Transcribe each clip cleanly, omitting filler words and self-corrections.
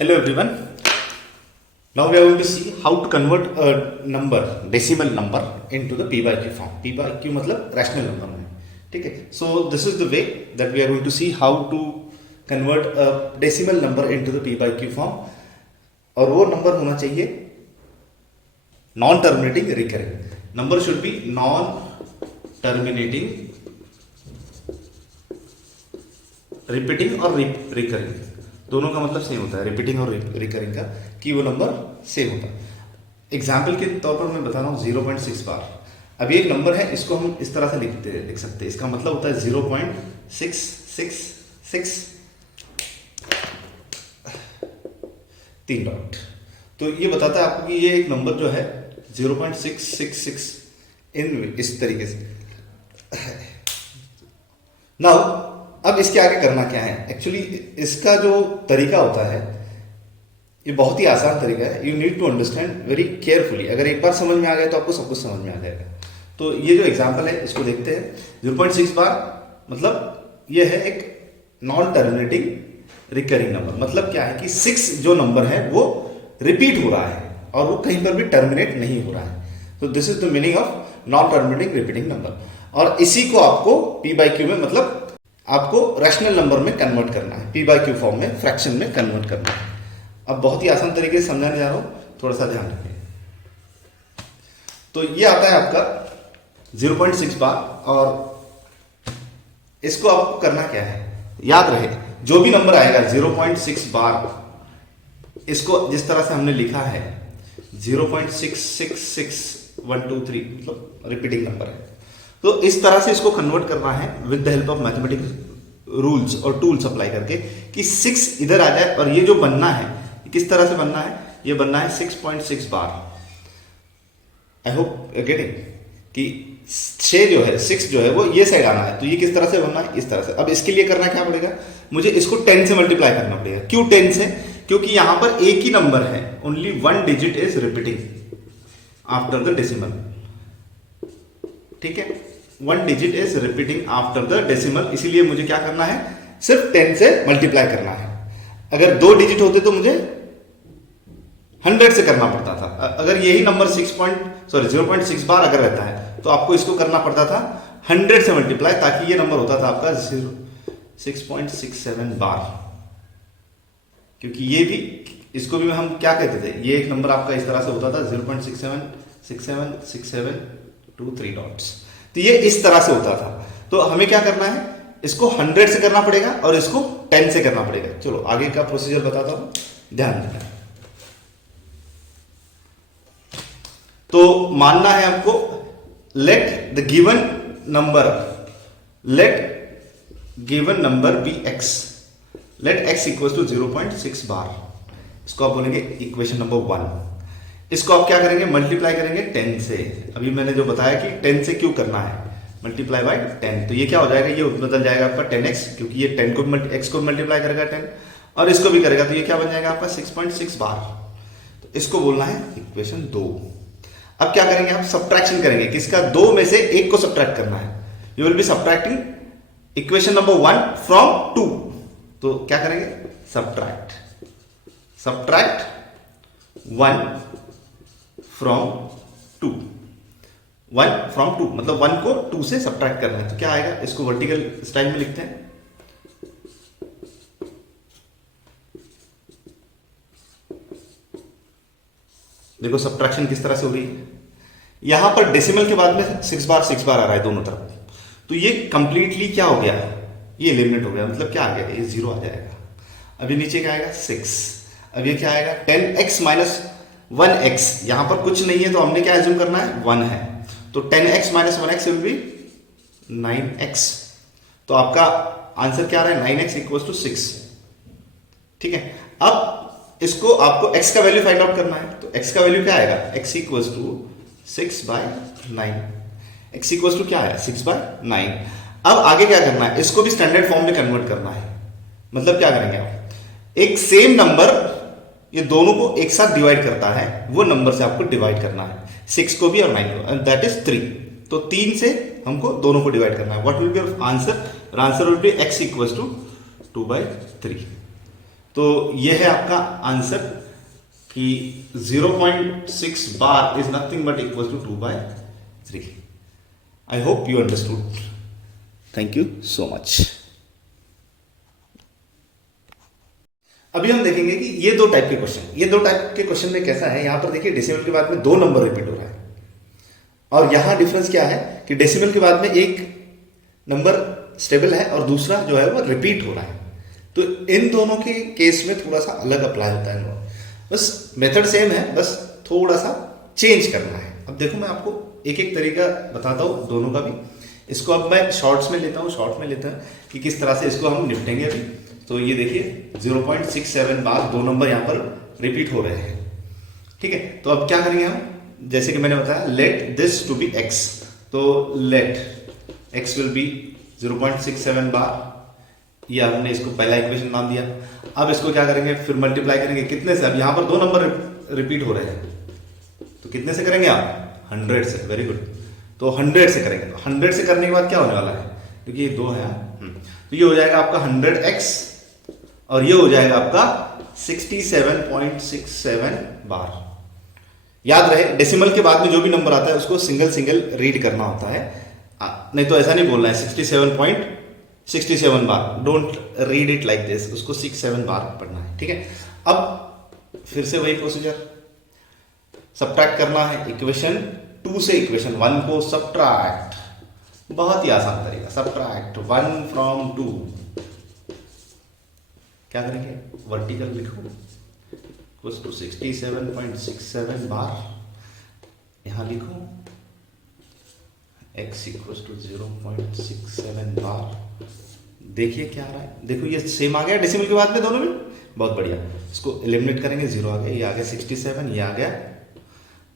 Hello everyone. Now we are going to see how to convert a number, decimal number into the p by q form. P by q मतलब rational number में, ठीक है. So this is the way that we are going to see how to convert a decimal number into the p by q form. और वो number होना चाहिए non terminating recurring. Number should be non terminating repeating और recurring. दोनों का मतलब same होता है, रिपीटिंग और रिकरिंग का, कि वो नंबर सेम होता है. एग्जाम्पल के तौर पर मैं बता रहा हूँ 0.6 बार. अभी एक नंबर है, इसको हम इस तरह से लिख सकते हैं. इसका मतलब होता है 0.666 3 डॉट. तो ये बताता है आपको कि ये एक नंबर जो है 0.666 इन इस तरीके से. नाउ अब इसके आगे करना क्या है. एक्चुअली इसका जो तरीका होता है ये बहुत ही आसान तरीका है. You need to understand very carefully. अगर एक बार समझ में आ गया तो आपको सब कुछ समझ में आ जाएगा. तो ये जो एग्जांपल है इसको देखते हैं. 0.6 बार मतलब ये है एक नॉन टर्मिनेटिंग रिकरिंग नंबर. मतलब क्या है कि 6 जो नंबर है वो रिपीट हो रहा है और वो कहीं पर भी टर्मिनेट नहीं हो रहा है. तो this is the meaning of non terminating repeating number. और इसी को आपको पी बाई क्यू में, मतलब आपको रैशनल नंबर में कन्वर्ट करना है, पी बाई क्यू फॉर्म में, फ्रैक्शन में कन्वर्ट करना है. अब बहुत ही आसान तरीके से समझाने जा रहा हूं, थोड़ा सा ध्यान रखिए. तो ये आता है आपका 0.6 बार. और इसको आपको करना क्या है, याद रहे जो भी नंबर आएगा 0.6 बार, इसको जिस तरह से हमने लिखा है 0.666123 मतलब रिपीटिंग नंबर है. तो इस तरह से इसको कन्वर्ट करना है with the help of mathematics rules और टूल्स अप्लाई करके, कि 6 इधर आ जाए. और ये जो बनना है किस तरह से बनना है, ये बनना है 6.6 बार. आई होप यू गेटिंग कि 6 जो है, 6 जो है वो ये साइड आना है. तो ये किस तरह से बनना है, इस तरह से. अब इसके लिए करना क्या पड़ेगा, मुझे इसको 10 से मल्टीप्लाई करना पड़ेगा. क्यों 10 से, क्योंकि यहां पर एक ही नंबर है, only 1 digit is repeating after the decimal. ठीक है, 1 digit is repeating after the decimal. इसीलिए मुझे क्या करना है, सिर्फ 10 से मल्टीप्लाई करना है. अगर 2 डिजिट होते तो मुझे 100 से करना पड़ता था. अगर यही नंबर 0.6 बार अगर रहता है तो आपको इसको करना पड़ता था 100 से मल्टीप्लाई, ताकि ये नंबर होता था आपका 6.67 बार. क्योंकि ये भी, इसको भी हम क्या कहते थे, ये एक नंबर आपका इस तरह से होता था 0.67676723 डॉट्स. तो ये इस तरह से होता था. तो हमें क्या करना है, इसको 100 से करना पड़ेगा और इसको 10 से करना पड़ेगा. चलो आगे का प्रोसीजर बताता हूं, ध्यान देना. तो मानना है आपको, let given number be X. Let X equal to 0.6 bar. इसको आप बोलेंगे इक्वेशन नंबर 1. इसको आप क्या करेंगे, मल्टीप्लाई करेंगे 10 से. अभी मैंने जो बताया कि 10 से क्यों करना है, मल्टीप्लाई बाय 10. तो ये क्या हो जाएगा, ये बदल जाएगा आपका 10x, क्योंकि ये 10 को x को मल्टीप्लाई करेगा 10 और इसको भी करेगा. तो ये क्या बन जाएगा आपका 6.6 बार. तो इसको बोलना है इक्वेशन 2. अब क्या करेंगे, आप सब्ट्रैक्शन करेंगे. किसका, 2 में से 1 को सब्ट्रैक्ट करना है. You will be subtracting equation number 1 from 2. तो क्या करेंगे, सब्ट्रैक्ट 1 फ्रॉम 2. 1 फ्रॉम 2 मतलब 1 को 2 से सब्ट्रैक्ट करना है. तो क्या आएगा, इसको वर्टिकल स्टाइल में लिखते हैं. देखो सब्ट्रैक्शन किस तरह से हो रही है. यहां पर डेसिमल के बाद में 6 बार आ रहा है दोनों तरफ. तो ये कंप्लीटली क्या हो गया, ये एलिमिनेट हो गया. मतलब क्या आ गया, ये 0 आ जाएगा. अभी नीचे क्या आएगा, 6. अब ये क्या आएगा, 10x माइनस 1x. यहां पर कुछ नहीं है तो हमने क्या एज्यूम करना है, 1 है. तो 10x minus 1x will be 9x. तो आपका आंसर क्या आ रहा है, 9x इक्वल टू 6. ठीक है. अब इसको आपको x का वैल्यू फाइंड आउट करना है. तो x का वैल्यू क्या आएगा, x equal to 6/9. x equal to क्या है, 6/9. अब आगे क्या करना है, इसको भी स्टैंडर्ड फॉर्म में कन्वर्ट करना है. मतलब क्या करेंगे आप, एक सेम नंबर ये दोनों को एक साथ डिवाइड करता है, वो नंबर से आपको डिवाइड करना है, 6 को भी और 9 को, एंड दैट इज 3. तो 3 से हमको दोनों को डिवाइड करना है. What will be answer, answer will be x equal to 2/3. तो यह है आपका आंसर कि 0.6 bar is nothing but equal to 2/3। I hope you understood. Thank you so much. अभी हम देखेंगे कि ये दो टाइप के क्वेश्चन में कैसा है। यहां पर देखिए डेसिमल के बाद में 2 नंबर रिपीट हो रहा है, और यहां डिफरेंस क्या है कि डेसिमल के बाद में एक नंबर स्टेबल है और दूसरा जो है वो रिपीट हो रहा है। तो इन दोनों के केस में थोड़ा सा अलग अप्लाई होता है। बस मेथड सेम है, बस थोड़ा सा चेंज करना है। अब देखो मैं आपको एक एक तरीका बताता हूँ दोनों का भी। इसको अब मैं शॉर्ट्स में लेता हूँ कि किस तरह से इसको हम निपटेंगे अभी। तो ये देखिए 0.67 बार 2 नंबर यहाँ पर रिपीट हो रहे हैं, ठीक है। तो अब क्या करेंगे हम, जैसे कि मैंने बताया let this to be x, तो let x will be 0.67 bar, या हमने इसको पहला इक्वेशन नाम दिया। अब इसको क्या करेंगे, फिर मल्टीप्लाई करेंगे कितने से, अब यहाँ पर 2 नंबर रिपीट हो रहे हैं, तो कितने से करेंगे आप, 100 से। वेरी गुड, तो 100 से करेंगे। तो 100 से करने के बाद क्या होने वाला है, क्योंकि ये 2 है, तो ये हो जाएगा आपका 100x और ये हो जाएगा आपका 67.67 बार। याद रहे डेसिमल के बाद में जो भी नंबर आता है उसको सिंगल सिंगल रीड करना होता है, नहीं तो ऐसा नहीं बोलना है 67.67 बार। Don't read it like this, उसको 67 बार पढ़ना है, ठीक है। अब फिर से वही प्रोसीजर, सब्ट्रैक्ट करना है इक्वेशन 2 से इक्वेशन 1 को सब्ट्रैक्ट, बहुत ही आसान तरीका। सब्ट्रैक्ट 1 फ्रॉम 2, क्या करेंगे, वर्टिकल लिखो इक्वल्स टू 67.67 बार, यहां लिखो x इक्वल्स टू 0.67 बार। देखिए क्या आ रहा है, देखो ये सेम आ गया डेसिमल के बाद में दोनों में, बहुत बढ़िया। इसको एलिमिनेट करेंगे, 0 आ गया, ये आ गया 67, ये आ गया।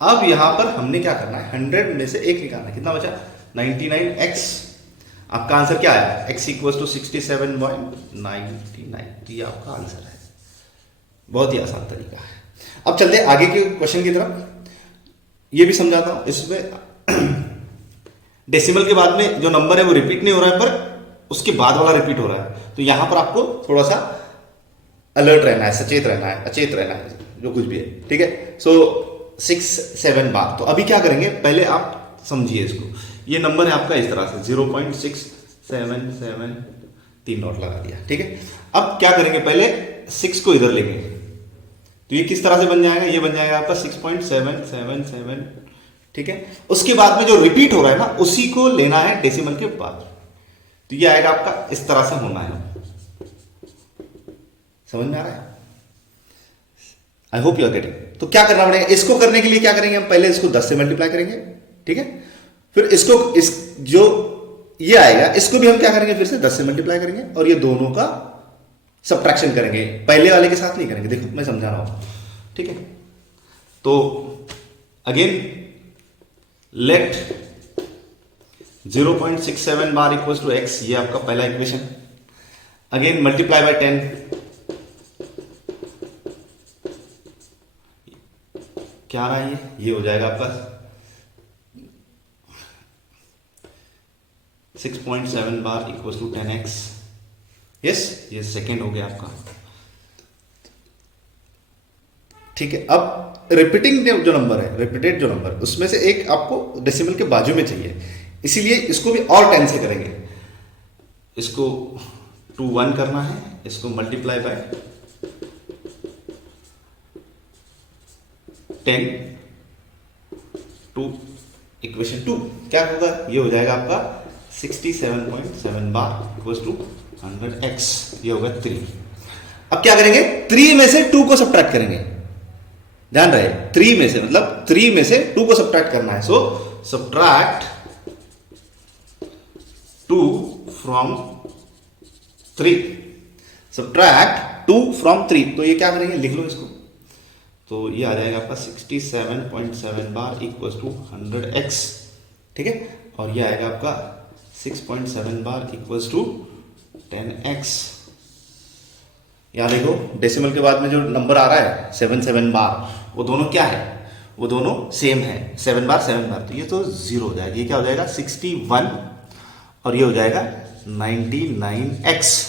अब यहां पर हमने क्या करना है, 100 में से 1 निकालना है, कितना बचा 99x। आपका आंसर क्या आया, x इक्वल्स टू 67.99, ये आपका आंसर है। बहुत ही आसान तरीका है। अब चलते हैं आगे के क्वेश्चन की तरफ, ये भी समझाता हूं। इसमें डेसिमल के बाद में जो नंबर है वो रिपीट नहीं हो रहा है, पर उसके बाद वाला रिपीट हो रहा है, तो यहां पर आपको थोड़ा सा अलर्ट रहना है, सचेत रहना है, अचेत रहना है, जो कुछ भी है, ठीक है। सो 67 बार। तो अभी क्या करेंगे, पहले आप समझिए इसको। ये नंबर है आपका इस तरह से 0.677, 3 डॉट लगा दिया, ठीक है। अब क्या करेंगे, पहले 6 को इधर लेंगे, तो ये किस तरह से बन जाएगा, ये बन जाएगा आपका 6.777, ठीक है। उसके बाद में जो रिपीट हो रहा है ना, उसी को लेना है डेसिमल के बाद, तो ये आएगा आपका इस तरह से होना है। समझ में आ रहा है, I hope you are getting. तो क्या करना पड़ेगा, इसको करने के लिए क्या करेंगे हम, पहले इसको 10 से मल्टीप्लाई करेंगे, ठीक है। फिर इसको जो ये आएगा इसको भी हम क्या करेंगे, फिर से 10 से मल्टीप्लाई करेंगे, और ये दोनों का सब्ट्रैक्शन करेंगे, पहले वाले के साथ नहीं करेंगे। देखो मैं समझा रहा हूं, ठीक है। तो again let 0.67 bar equals to x, ये आपका पहला इक्वेशन। अगेन मल्टीप्लाई बाय 10, क्या आ रहा है, ये हो जाएगा आपका 6.7 बार इक्वल्स टू 10x। यस, ये सेकेंड हो गया आपका, ठीक है। अब रिपीटिंग जो नंबर है, रिपीटेड जो नंबर, उसमें से एक आपको डेसिमल के बाजू में चाहिए, इसीलिए इसको भी और 10 से करेंगे। इसको 2 1 करना है, इसको मल्टीप्लाई बाय 10 टू इक्वेशन 2, क्या होगा, ये हो जाएगा आपका 67.7 बार इक्वल्स टू 100x, ये होगा 3। अब क्या करेंगे, 3 में से 2 को सब्ट्रैक्ट करेंगे, ध्यान रहे 3 में से, मतलब 3 में से 2 को सब्ट्रैक्ट करना है। सो सब्ट्रैक्ट 2 फ्रॉम 3, सब्ट्रैक्ट 2 फ्रॉम 3, तो ये क्या करेंगे, लिख लो इसको, तो ये आ जाएगा आपका 67.7 बार इक्वल्स टू 100x, ठीक है। और ये आएगा आपका 6.7 बार इक्वल्स टू 10x। यहां देखो डेसिमल के बाद में जो नंबर आ रहा है 7 बार, वो दोनों क्या है, वो दोनों सेम है, 7 बार 7 बार, तो ये तो 0 हो जाएगा। ये क्या हो जाएगा 61 और ये हो जाएगा 99x।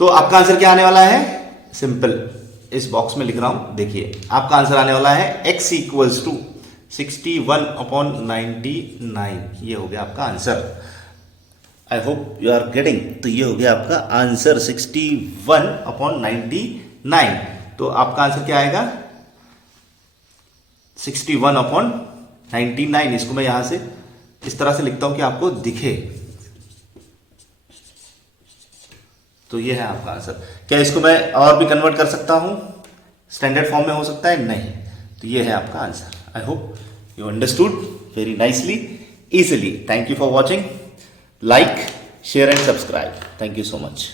तो आपका आंसर क्या आने वाला है? सिंपल, इस बॉक्स में लिख रहा हूं, देखिए आपका आंसर आने वाला है x इक्वल्स टू 61/99। ये हो गया आपका answer. I hope you are getting. तो ये हो गया आपका आंसर 61/99। तो आपका आंसर क्या आएगा? 61/99। इसको मैं यहां से इस तरह से लिखता हूं कि आपको दिखे। तो ये है आपका आंसर। क्या इसको मैं और भी कन्वर्ट कर सकता हूं? स्टैंडर्ड फॉर्म में हो सकता है? नहीं। तो ये है आपका answer. I hope you understood very nicely, easily. Thank you for watching. Like, share and subscribe. Thank you so much.